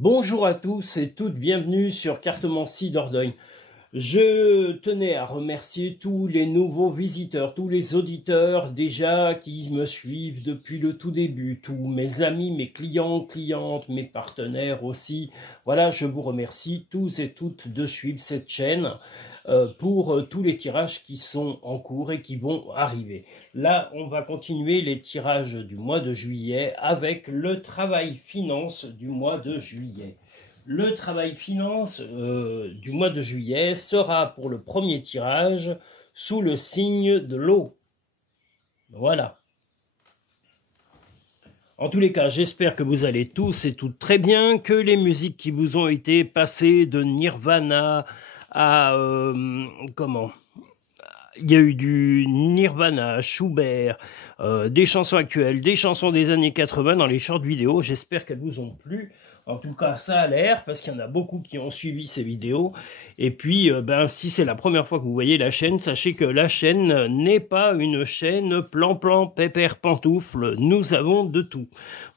Bonjour à tous et toutes, bienvenue sur Cartomancie Dordogne. Je tenais à remercier tous les nouveaux visiteurs, tous les auditeurs déjà qui me suivent depuis le tout début, tous mes amis, mes clients, clientes, mes partenaires aussi. Voilà, je vous remercie tous et toutes de suivre cette chaîne pour tous les tirages qui sont en cours et qui vont arriver. Là, on va continuer les tirages du mois de juillet avec le travail finance du mois de juillet. Le travail finance du mois de juillet sera pour le premier tirage sous le signe de l'eau. Voilà. En tous les cas, j'espère que vous allez tous et toutes très bien, que les musiques qui vous ont été passées de Nirvana à... comment ? Il y a eu du Nirvana, Schubert, des chansons actuelles, des chansons des années 80 dans les shorts vidéo. J'espère qu'elles vous ont plu. En tout cas, ça a l'air, parce qu'il y en a beaucoup qui ont suivi ces vidéos. Et puis, si c'est la première fois que vous voyez la chaîne, sachez que la chaîne n'est pas une chaîne plan-plan, pépère, pantoufle. Nous avons de tout.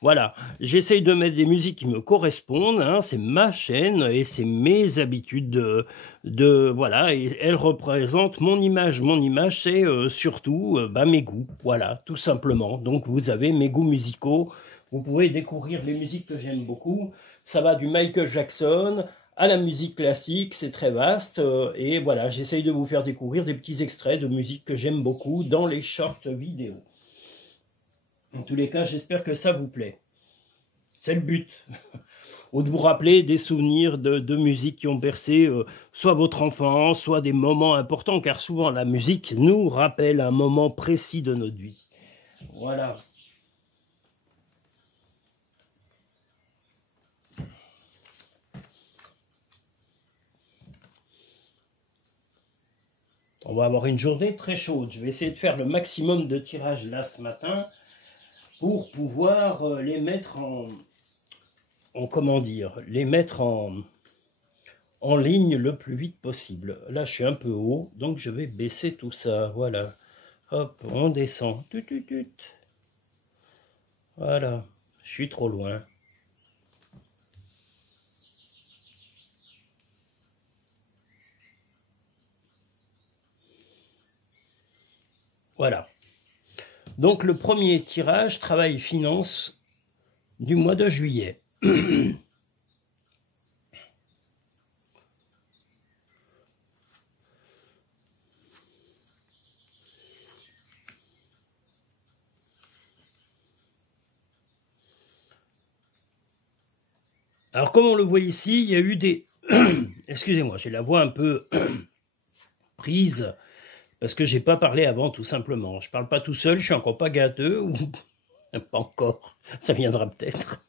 Voilà. J'essaye de mettre des musiques qui me correspondent. Hein. C'est ma chaîne et c'est mes habitudes voilà. Et elles représentent mon image. Mon image, c'est surtout mes goûts. Voilà, tout simplement. Donc, vous avez mes goûts musicaux. Vous pouvez découvrir les musiques que j'aime beaucoup. Ça va du Michael Jackson à la musique classique, c'est très vaste. Et voilà, j'essaye de vous faire découvrir des petits extraits de musique que j'aime beaucoup dans les shorts vidéo. En tous les cas, j'espère que ça vous plaît. C'est le but. Ou de vous rappeler des souvenirs de musique qui ont bercé soit votre enfance, soit des moments importants, car souvent la musique nous rappelle un moment précis de notre vie. Voilà. On va avoir une journée très chaude. Je vais essayer de faire le maximum de tirages là ce matin pour pouvoir les mettre en ligne le plus vite possible. Là, je suis un peu haut, donc je vais baisser tout ça. Voilà. Hop, on descend. Tut, tut, tut. Voilà. Je suis trop loin. Voilà. Donc le premier tirage, travail finance du mois de juillet. Alors comme on le voit ici, il y a eu des... Excusez-moi, j'ai la voix un peu prise parce que j'ai pas parlé avant tout simplement. Je parle pas tout seul, je suis encore pas gâteux ou pas encore, ça viendra peut-être.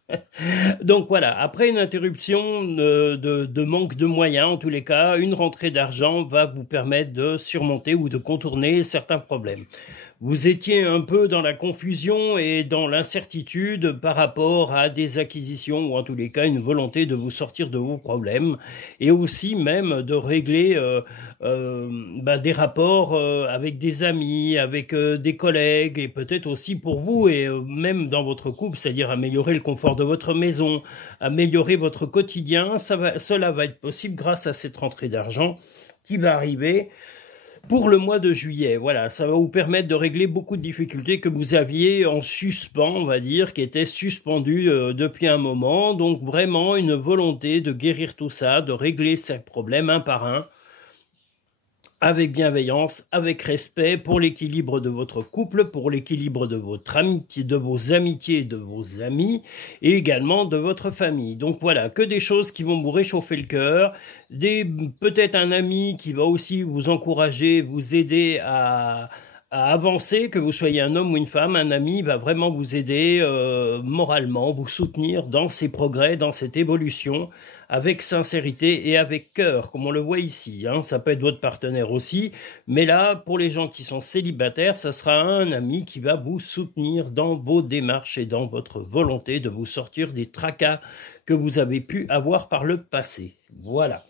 Donc voilà, après une interruption de manque de moyens, en tous les cas, une rentrée d'argent va vous permettre de surmonter ou de contourner certains problèmes. Vous étiez un peu dans la confusion et dans l'incertitude par rapport à des acquisitions ou en tous les cas une volonté de vous sortir de vos problèmes et aussi même de régler des rapports avec des amis, avec des collègues et peut-être aussi pour vous et même dans votre couple, c'est-à-dire améliorer le confort de votre maison, améliorer votre quotidien. Cela va être possible grâce à cette rentrée d'argent qui va arriver pour le mois de juillet. Voilà, ça va vous permettre de régler beaucoup de difficultés que vous aviez en suspens, on va dire, qui étaient suspendues depuis un moment. Donc vraiment une volonté de guérir tout ça, de régler ces problèmes un par un, avec bienveillance, avec respect pour l'équilibre de votre couple, pour l'équilibre de votre amitié, de vos amitiés, de vos amis, et également de votre famille. Donc voilà, que des choses qui vont vous réchauffer le cœur, peut-être un ami qui va aussi vous encourager, vous aider à avancer, que vous soyez un homme ou une femme, un ami va vraiment vous aider moralement, vous soutenir dans ces progrès, dans cette évolution, avec sincérité et avec cœur, comme on le voit ici. Hein. Ça peut être votre partenaire aussi, mais là, pour les gens qui sont célibataires, ça sera un ami qui va vous soutenir dans vos démarches et dans votre volonté de vous sortir des tracas que vous avez pu avoir par le passé. Voilà.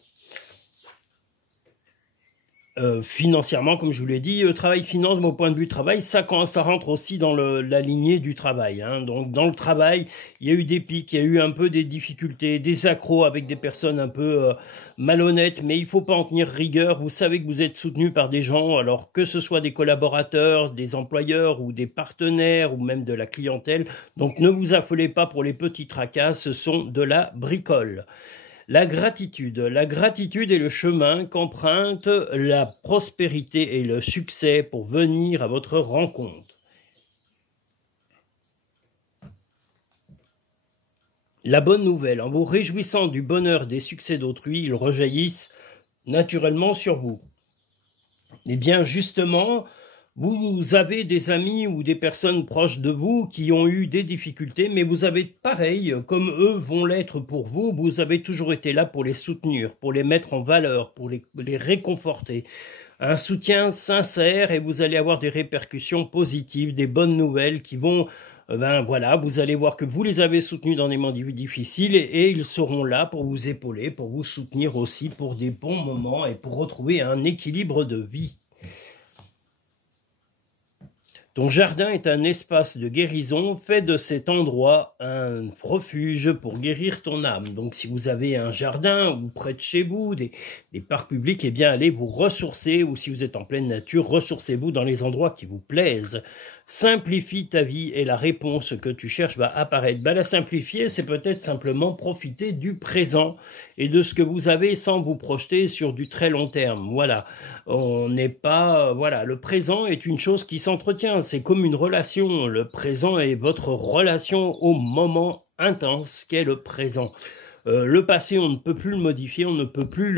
Financièrement, comme je vous l'ai dit, travail-finance, au point de vue travail, ça rentre aussi dans la lignée du travail. Hein. Donc dans le travail, il y a eu des pics, il y a eu un peu des difficultés, des accros avec des personnes un peu malhonnêtes, mais il faut pas en tenir rigueur. Vous savez que vous êtes soutenu par des gens, alors que ce soit des collaborateurs, des employeurs ou des partenaires ou même de la clientèle. Donc ne vous affolez pas pour les petits tracas, ce sont de la bricole. La gratitude est le chemin qu'emprunte la prospérité et le succès pour venir à votre rencontre. La bonne nouvelle, en vous réjouissant du bonheur des succès d'autrui, ils rejaillissent naturellement sur vous. Eh bien, justement, vous avez des amis ou des personnes proches de vous qui ont eu des difficultés, mais vous avez pareil, comme eux vont l'être pour vous, vous avez toujours été là pour les soutenir, pour les mettre en valeur, pour les réconforter. Un soutien sincère et vous allez avoir des répercussions positives, des bonnes nouvelles qui vont... Ben voilà, vous allez voir que vous les avez soutenus dans des moments difficiles et ils seront là pour vous épauler, pour vous soutenir aussi pour des bons moments et pour retrouver un équilibre de vie. Ton jardin est un espace de guérison, fais de cet endroit un refuge pour guérir ton âme. Donc si vous avez un jardin ou près de chez vous, des parcs publics, eh bien allez vous ressourcer, ou si vous êtes en pleine nature, ressourcez-vous dans les endroits qui vous plaisent. Simplifie ta vie et la réponse que tu cherches va apparaître. La simplifier, c'est peut-être simplement profiter du présent et de ce que vous avez sans vous projeter sur du très long terme. Voilà, on n'est pas... Voilà, le présent est une chose qui s'entretient, c'est comme une relation. Le présent est votre relation au moment intense qu'est le présent. Le passé, on ne peut plus le modifier, on ne peut plus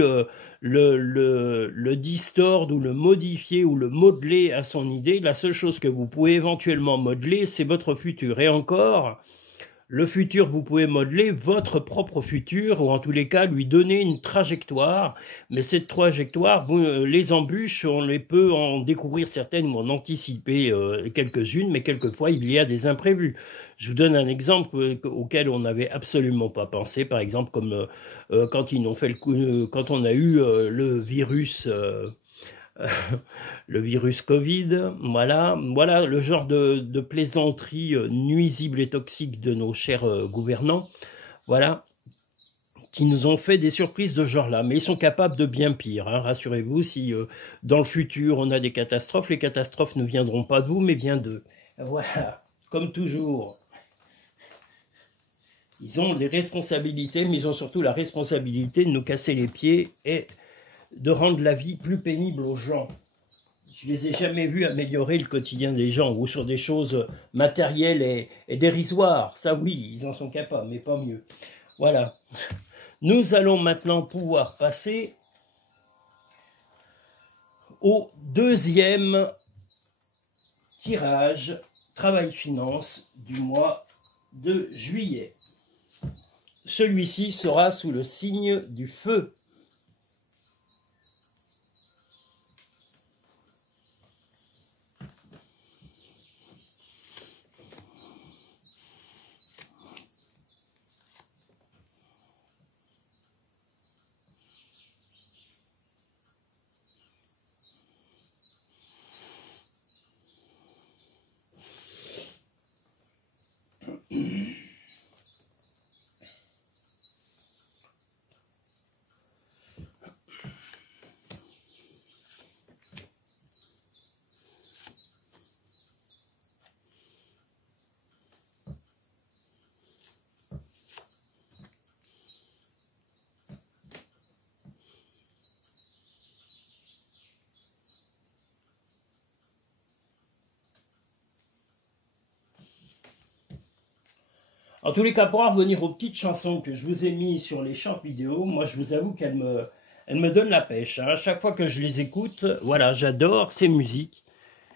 le distordre ou le modifier ou le modeler à son idée. La seule chose que vous pouvez éventuellement modeler, c'est votre futur. Et encore, le futur, vous pouvez modeler votre propre futur, ou en tous les cas, lui donner une trajectoire. Mais cette trajectoire, les embûches, on les peut en découvrir certaines ou en anticiper quelques-unes, mais quelquefois, il y a des imprévus. Je vous donne un exemple auquel on n'avait absolument pas pensé, par exemple, comme quand ils ont fait le coup, quand on a eu le virus... le virus Covid, voilà le genre de plaisanterie nuisible et toxique de nos chers gouvernants, voilà, qui nous ont fait des surprises de ce genre-là. Mais ils sont capables de bien pire, hein, rassurez-vous, si dans le futur on a des catastrophes, les catastrophes ne viendront pas de vous, mais bien d'eux. Voilà, comme toujours. Ils ont des responsabilités, mais ils ont surtout la responsabilité de nous casser les pieds et de rendre la vie plus pénible aux gens. Je les ai jamais vus améliorer le quotidien des gens, ou sur des choses matérielles et dérisoires. Ça oui, ils en sont capables, mais pas mieux. Voilà. Nous allons maintenant pouvoir passer au deuxième tirage travail-finance du mois de juillet. Celui-ci sera sous le signe du feu. En tous les cas, pour en revenir aux petites chansons que je vous ai mis sur les short vidéo, moi je vous avoue qu'elles me donnent la pêche. Hein. À chaque fois que je les écoute, voilà, j'adore ces musiques.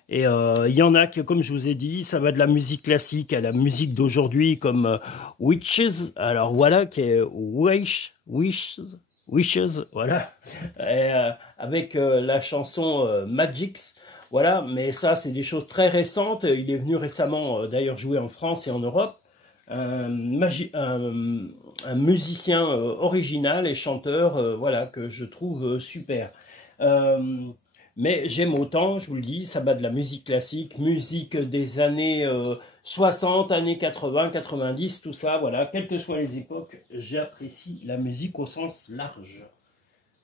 Et il y en a que, comme je vous ai dit, ça va de la musique classique à la musique d'aujourd'hui, comme Witches. Alors voilà, qui est Wishes, voilà. Et, avec la chanson Magix. Voilà, mais ça, c'est des choses très récentes. Il est venu récemment, d'ailleurs, jouer en France et en Europe. Un musicien original et chanteur, voilà, que je trouve super. Mais j'aime autant, je vous le dis, ça bat de la musique classique, musique des années 60, années 80, 90, tout ça, voilà. Quelles que soient les époques, j'apprécie la musique au sens large.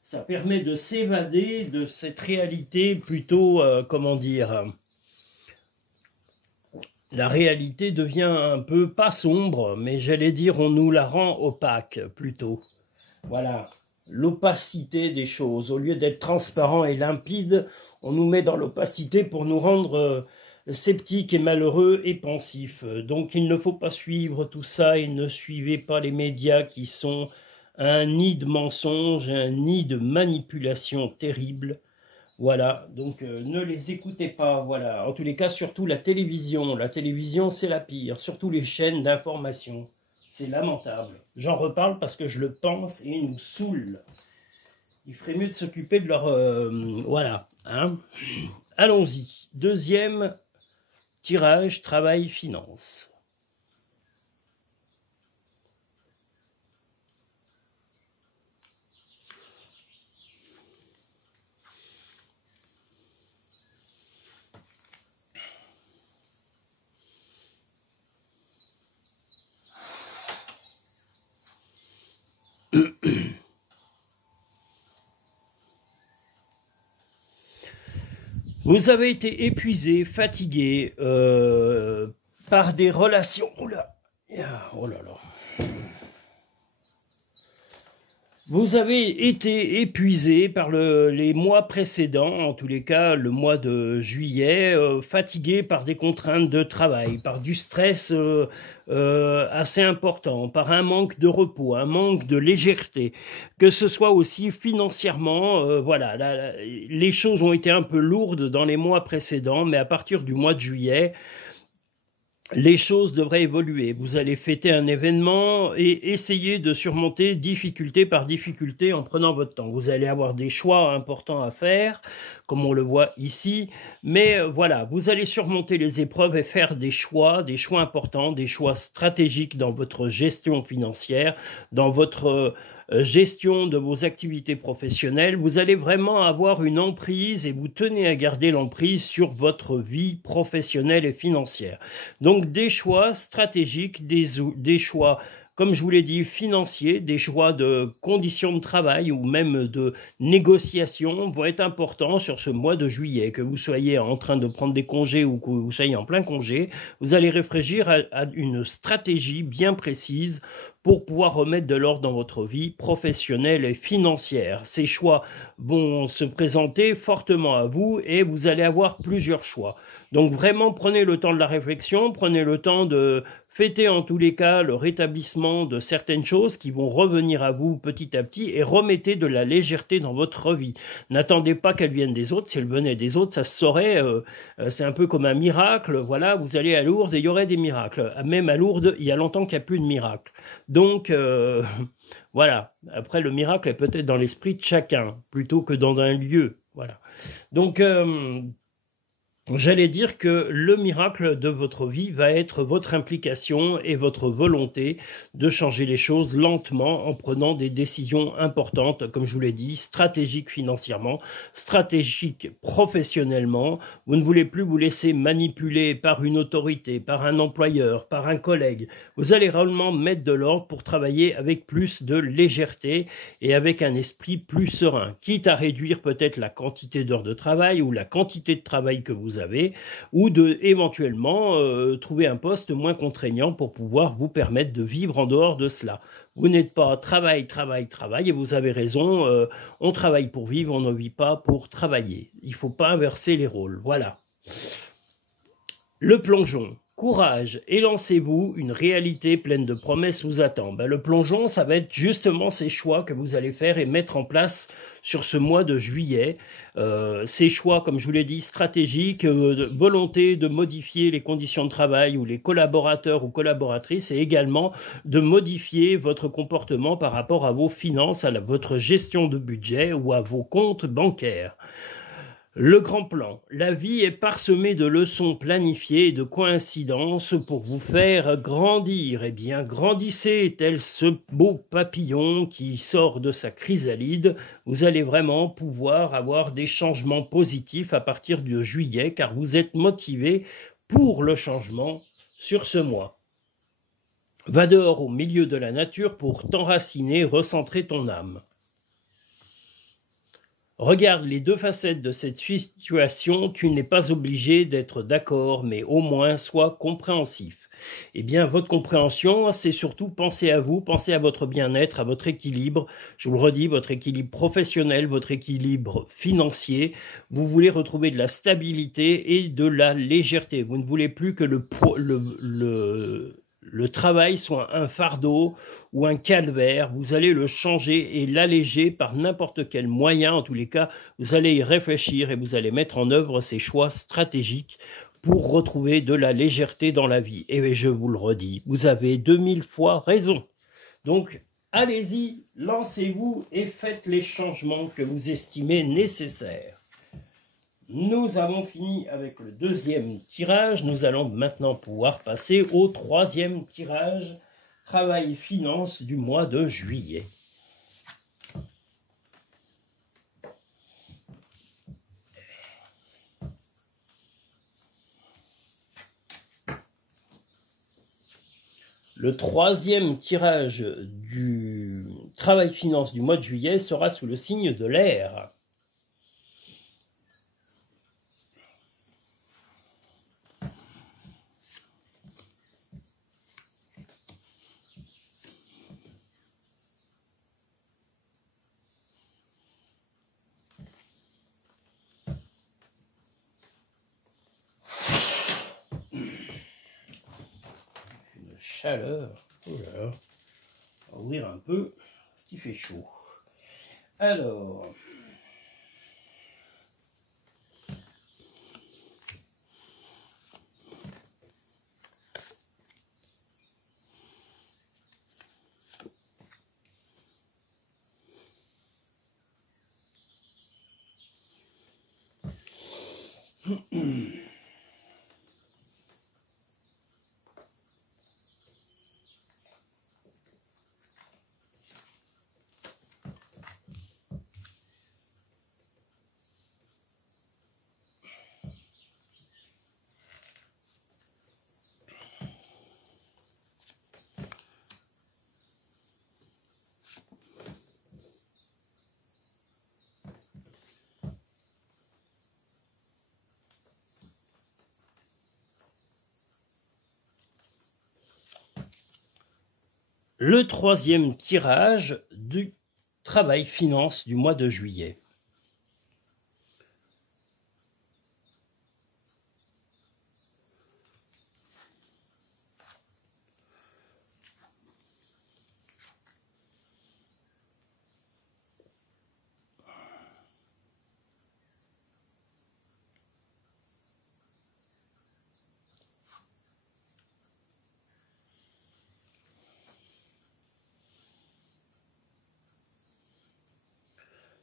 Ça permet de s'évader de cette réalité plutôt, comment dire, la réalité devient un peu, pas sombre, mais j'allais dire, on nous la rend opaque plutôt. Voilà, l'opacité des choses. Au lieu d'être transparent et limpide, on nous met dans l'opacité pour nous rendre sceptiques et malheureux et pensifs. Donc il ne faut pas suivre tout ça et ne suivez pas les médias qui sont un nid de mensonges, un nid de manipulation terrible. Voilà, donc ne les écoutez pas, voilà. En tous les cas, surtout la télévision. La télévision, c'est la pire. Surtout les chaînes d'information. C'est lamentable. J'en reparle parce que je le pense et ils nous saoulent. Il ferait mieux de s'occuper de leur... voilà, hein. Allons-y. Deuxième tirage, travail, finance. Vous avez été épuisé, fatigué par des relations... Oula, oh là là. Vous avez été épuisé par les mois précédents, en tous les cas le mois de juillet, fatigué par des contraintes de travail, par du stress assez important, par un manque de repos, un manque de légèreté, que ce soit aussi financièrement, voilà, les choses ont été un peu lourdes dans les mois précédents, mais à partir du mois de juillet, les choses devraient évoluer. Vous allez fêter un événement et essayer de surmonter difficulté par difficulté en prenant votre temps. Vous allez avoir des choix importants à faire, comme on le voit ici, mais voilà, vous allez surmonter les épreuves et faire des choix importants, des choix stratégiques dans votre gestion financière, dans votre gestion de vos activités professionnelles. Vous allez vraiment avoir une emprise et vous tenez à garder l'emprise sur votre vie professionnelle et financière. Donc des choix stratégiques, des choix, comme je vous l'ai dit, financiers, des choix de conditions de travail ou même de négociation vont être importants sur ce mois de juillet. Que vous soyez en train de prendre des congés ou que vous soyez en plein congé, vous allez réfléchir à une stratégie bien précise pour pouvoir remettre de l'ordre dans votre vie professionnelle et financière. Ces choix vont se présenter fortement à vous et vous allez avoir plusieurs choix. Donc vraiment, prenez le temps de la réflexion, prenez le temps de fêter en tous les cas le rétablissement de certaines choses qui vont revenir à vous petit à petit et remettez de la légèreté dans votre vie. N'attendez pas qu'elle vienne des autres. Si elle venait des autres, ça se saurait. C'est un peu comme un miracle. Voilà, vous allez à Lourdes et il y aurait des miracles. Même à Lourdes, il y a longtemps qu'il n'y a plus de miracles. Donc, voilà. Après, le miracle est peut-être dans l'esprit de chacun, plutôt que dans un lieu. Voilà. Donc, j'allais dire que le miracle de votre vie va être votre implication et votre volonté de changer les choses lentement en prenant des décisions importantes, comme je vous l'ai dit, stratégiques financièrement, stratégiques professionnellement. Vous ne voulez plus vous laisser manipuler par une autorité, par un employeur, par un collègue. Vous allez réellement mettre de l'ordre pour travailler avec plus de légèreté et avec un esprit plus serein, quitte à réduire peut-être la quantité d'heures de travail ou la quantité de travail que vous avez, ou de éventuellement trouver un poste moins contraignant pour pouvoir vous permettre de vivre en dehors de cela. Vous n'êtes pas travail, et vous avez raison, on travaille pour vivre, on ne vit pas pour travailler. Il ne faut pas inverser les rôles, voilà. Le plongeon. Courage, élancez-vous, une réalité pleine de promesses vous attend. Le plongeon, ça va être justement ces choix que vous allez faire et mettre en place sur ce mois de juillet. Ces choix, comme je vous l'ai dit, stratégiques, volonté de modifier les conditions de travail ou les collaborateurs ou collaboratrices et également de modifier votre comportement par rapport à vos finances, à votre gestion de budget ou à vos comptes bancaires. Le grand plan. La vie est parsemée de leçons planifiées et de coïncidences pour vous faire grandir. Eh bien, grandissez tel ce beau papillon qui sort de sa chrysalide. Vous allez vraiment pouvoir avoir des changements positifs à partir de juillet, car vous êtes motivé pour le changement sur ce mois. Va dehors au milieu de la nature pour t'enraciner, recentrer ton âme. Regarde les deux facettes de cette situation, tu n'es pas obligé d'être d'accord, mais au moins sois compréhensif. Eh bien, votre compréhension, c'est surtout penser à vous, penser à votre bien-être, à votre équilibre. Je vous le redis, votre équilibre professionnel, votre équilibre financier. Vous voulez retrouver de la stabilité et de la légèreté. Vous ne voulez plus que le travail soit un fardeau ou un calvaire. Vous allez le changer et l'alléger par n'importe quel moyen. En tous les cas, vous allez y réfléchir et vous allez mettre en œuvre ces choix stratégiques pour retrouver de la légèreté dans la vie. Et je vous le redis, vous avez 2000 fois raison. Donc, allez-y, lancez-vous et faites les changements que vous estimez nécessaires. Nous avons fini avec le deuxième tirage. Nous allons maintenant pouvoir passer au troisième tirage, travail et finances du mois de juillet. Le troisième tirage du travail finance du mois de juillet sera sous le signe de l'air. Chaleur. Oh là là. On va ouvrir un peu, parce qu'il fait chaud. Alors. Le troisième tirage du travail finance du mois de juillet.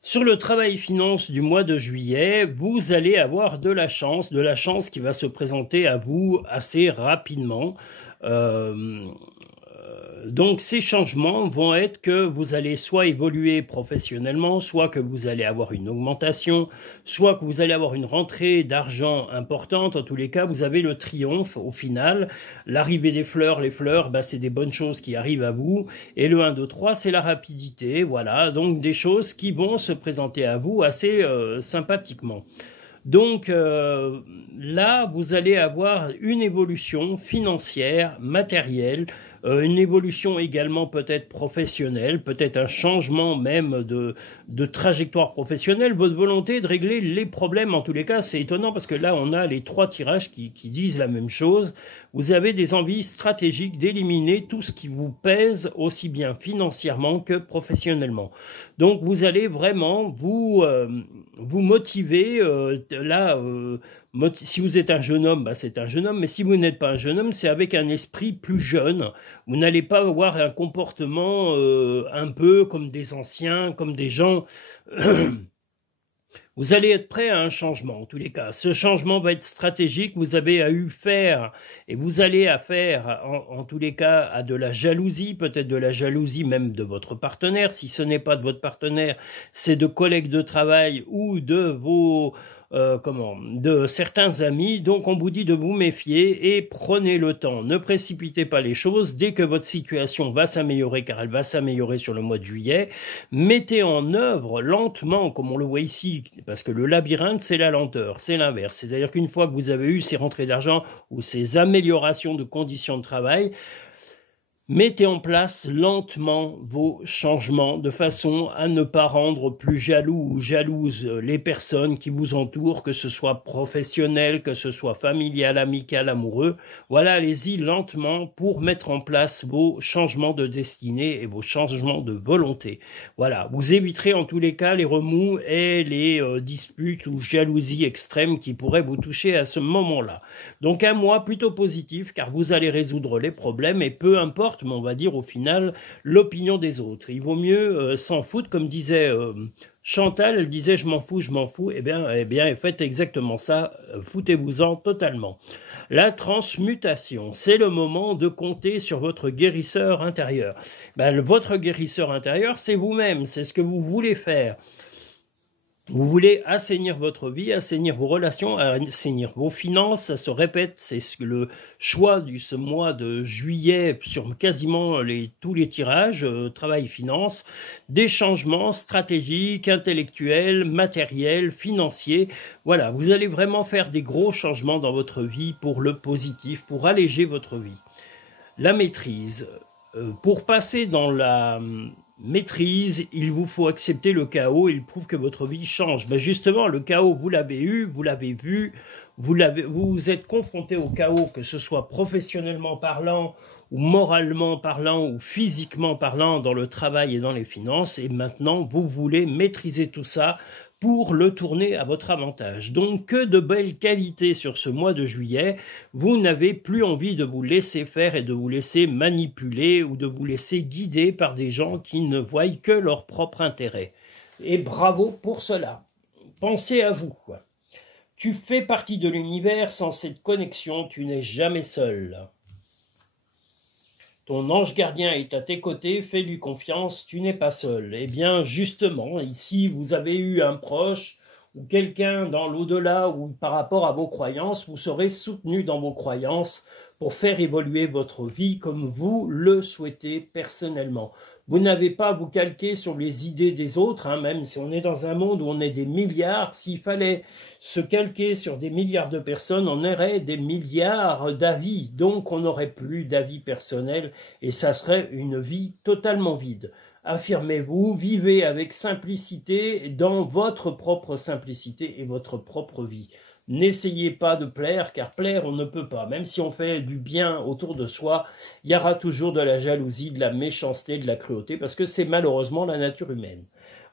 Sur le travail finance du mois de juillet, vous allez avoir de la chance qui va se présenter à vous assez rapidement. Donc ces changements vont être que vous allez soit évoluer professionnellement, soit que vous allez avoir une augmentation, soit que vous allez avoir une rentrée d'argent importante. En tous les cas, vous avez le triomphe au final. L'arrivée des fleurs, les fleurs, c'est des bonnes choses qui arrivent à vous. Et le 1, 2, 3, c'est la rapidité. Voilà, donc des choses qui vont se présenter à vous assez sympathiquement. Donc là, vous allez avoir une évolution financière, matérielle, une évolution également peut-être professionnelle, peut-être un changement même de trajectoire professionnelle, votre volonté de régler les problèmes. En tous les cas, c'est étonnant parce que là, on a les trois tirages qui disent la même chose. Vous avez des envies stratégiques d'éliminer tout ce qui vous pèse aussi bien financièrement que professionnellement. Donc, vous allez vraiment vous motiver. Si vous êtes un jeune homme, c'est un jeune homme, mais si vous n'êtes pas un jeune homme, c'est avec un esprit plus jeune. Vous n'allez pas avoir un comportement un peu comme des anciens, comme des gens Vous allez être prêt à un changement, en tous les cas. Ce changement va être stratégique, vous avez à eu faire, et vous allez à faire, en tous les cas, à de la jalousie, peut-être de la jalousie même de votre partenaire. Si ce n'est pas de votre partenaire, c'est de collègues de travail ou de vos... de certains amis. Donc on vous dit de vous méfier et prenez le temps. Ne précipitez pas les choses. Dès que votre situation va s'améliorer, car elle va s'améliorer sur le mois de juillet, mettez en œuvre lentement, comme on le voit ici, parce que le labyrinthe, c'est la lenteur, c'est l'inverse. C'est-à-dire qu'une fois que vous avez eu ces rentrées d'argent ou ces améliorations de conditions de travail, mettez en place lentement vos changements de façon à ne pas rendre plus jaloux ou jalouses les personnes qui vous entourent, que ce soit professionnel, que ce soit familial, amical, amoureux. Voilà, allez-y lentement pour mettre en place vos changements de destinée et vos changements de volonté. Voilà, vous éviterez en tous les cas les remous et les disputes ou jalousies extrêmes qui pourraient vous toucher à ce moment-là. Donc un mois plutôt positif car vous allez résoudre les problèmes et peu importe, mais on va dire au final, l'opinion des autres. Il vaut mieux s'en foutre, comme disait Chantal, elle disait je m'en fous, eh bien, faites exactement ça, foutez-vous-en totalement. La transmutation, c'est le moment de compter sur votre guérisseur intérieur. Votre guérisseur intérieur, c'est vous-même, c'est ce que vous voulez faire. Vous voulez assainir votre vie, assainir vos relations, assainir vos finances, ça se répète, c'est le choix de ce mois de juillet sur quasiment tous les tirages, travail, finance, des changements stratégiques, intellectuels, matériels, financiers. Voilà, vous allez vraiment faire des gros changements dans votre vie pour le positif, pour alléger votre vie. La maîtrise. Pour passer dans la maîtrise, il vous faut accepter le chaos, il prouve que votre vie change. Mais justement, le chaos, vous l'avez eu, vous l'avez vu, vous vous êtes confronté au chaos, que ce soit professionnellement parlant, ou moralement parlant, ou physiquement parlant, dans le travail et dans les finances, et maintenant, vous voulez maîtriser tout ça pour le tourner à votre avantage. Donc, que de belles qualités sur ce mois de juillet. Vous n'avez plus envie de vous laisser faire et de vous laisser manipuler ou de vous laisser guider par des gens qui ne voient que leur propre intérêt. Et bravo pour cela. Pensez à vous, quoi. Tu fais partie de l'univers, sans cette connexion, tu n'es jamais seul. Ton ange gardien est à tes côtés, fais-lui confiance, tu n'es pas seul. Eh bien, justement, ici, vous avez eu un proche ou quelqu'un dans l'au-delà ou par rapport à vos croyances, vous serez soutenu dans vos croyances pour faire évoluer votre vie comme vous le souhaitez personnellement. Vous n'avez pas à vous calquer sur les idées des autres, hein, même si on est dans un monde où on est des milliards, s'il fallait se calquer sur des milliards de personnes, on aurait des milliards d'avis, donc on n'aurait plus d'avis personnels et ça serait une vie totalement vide. Affirmez-vous, vivez avec simplicité dans votre propre simplicité et votre propre vie. N'essayez pas de plaire, car plaire, on ne peut pas. Même si on fait du bien autour de soi, il y aura toujours de la jalousie, de la méchanceté, de la cruauté, parce que c'est malheureusement la nature humaine.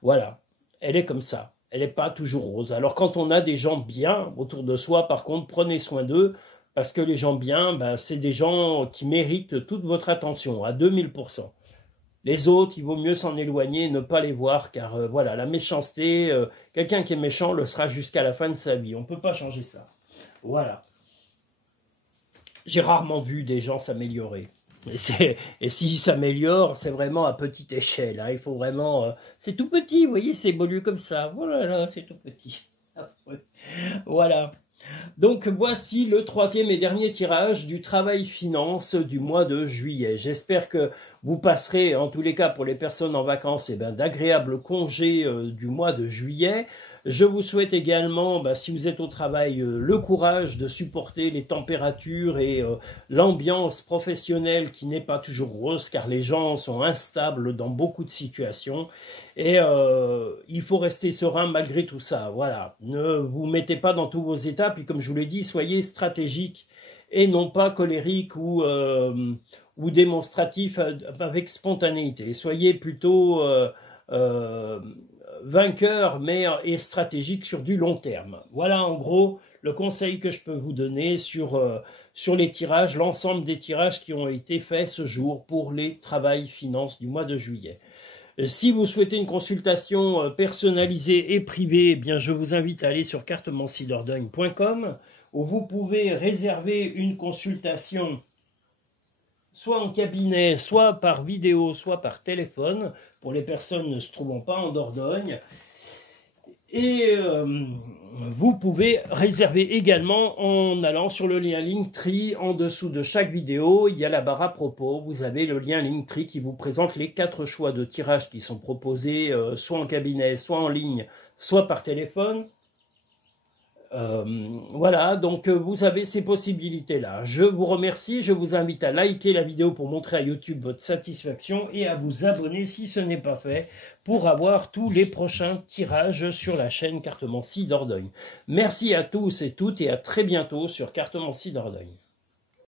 Voilà, elle est comme ça. Elle n'est pas toujours rose. Alors quand on a des gens bien autour de soi, par contre, prenez soin d'eux, parce que les gens bien, c'est des gens qui méritent toute votre attention, à 2000%. Les autres, il vaut mieux s'en éloigner, ne pas les voir, car voilà, la méchanceté, quelqu'un qui est méchant le sera jusqu'à la fin de sa vie. On ne peut pas changer ça. Voilà. J'ai rarement vu des gens s'améliorer. Et s'ils s'améliorent, c'est vraiment à petite échelle. Hein. Il faut vraiment... c'est tout petit, vous voyez, c'est évolué comme ça. Voilà, c'est tout petit. Voilà. Donc voici le troisième et dernier tirage du travail finance du mois de juillet. J'espère que vous passerez, en tous les cas pour les personnes en vacances, d'agréables congés du mois de juillet. Je vous souhaite également, si vous êtes au travail, le courage de supporter les températures et l'ambiance professionnelle qui n'est pas toujours rose, car les gens sont instables dans beaucoup de situations. Et il faut rester serein malgré tout ça. Voilà. Ne vous mettez pas dans tous vos états. Puis comme je vous l'ai dit, soyez stratégique et non pas colérique ou démonstratif avec spontanéité. Soyez plutôt vainqueur et stratégique sur du long terme. Voilà en gros le conseil que je peux vous donner sur les tirages, l'ensemble des tirages qui ont été faits ce jour pour les travails finances du mois de juillet. Si vous souhaitez une consultation personnalisée et privée, eh bien je vous invite à aller sur cartemency-dordogne.com où vous pouvez réserver une consultation soit en cabinet, soit par vidéo, soit par téléphone, pour les personnes ne se trouvant pas en Dordogne. Et vous pouvez réserver également en allant sur le lien Linktree. En dessous de chaque vidéo, il y a la barre à propos. Vous avez le lien Linktree qui vous présente les 4 choix de tirage qui sont proposés soit en cabinet, soit en ligne, soit par téléphone. Voilà, donc vous avez ces possibilités-là. Je vous remercie, je vous invite à liker la vidéo pour montrer à YouTube votre satisfaction et à vous abonner si ce n'est pas fait pour avoir tous les prochains tirages sur la chaîne Cartemency Dordogne. Merci à tous et toutes et à très bientôt sur Cartemency Dordogne.